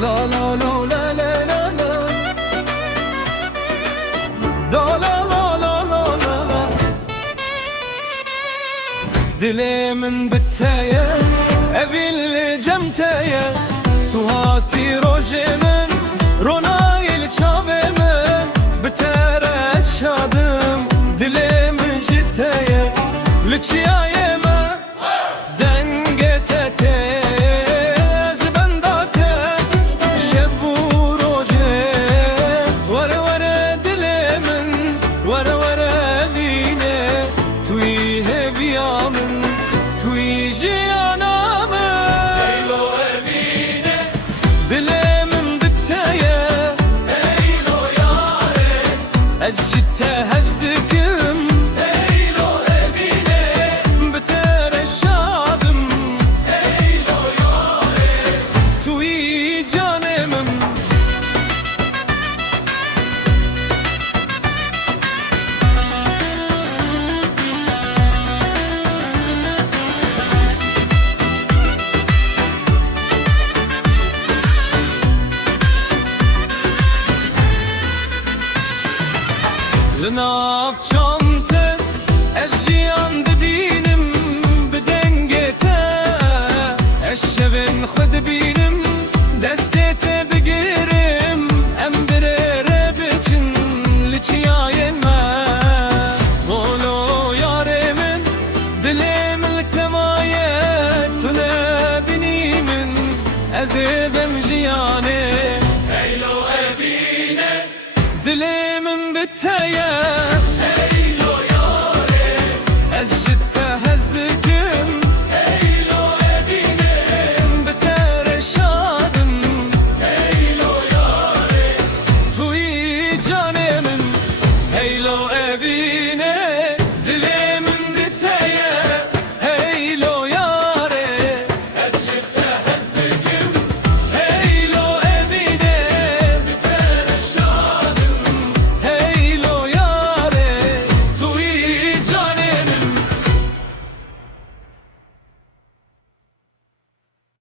La la la la la la la. La la la la la la la. Dilimin biteye, evil cemteye, tu hati rojemin, ronayil çavemin, bitere şadım, dilimin jiteye, liçiyayeme, denge tete, zibendate, şevu roje, vare vare dilimin, vare vare vine, tuyi heviyamin, tuyi jiyanamın. Eylo evine, dilimin biteye, eylo yare, ez jitte hezdikim, eylo evine, bitere şadım, eylo yare, tuyi canımım. Linav çante, ez jiyan dibînim, bi dengê te, ez şevên xwe dibînim, destê te bigirim, em birê re biçin, li çiyayên me. Molo yarê min, dilê min li temaye, tune binî min, ez ê bim jiyanê. Eylo evîne, dilimin biteye,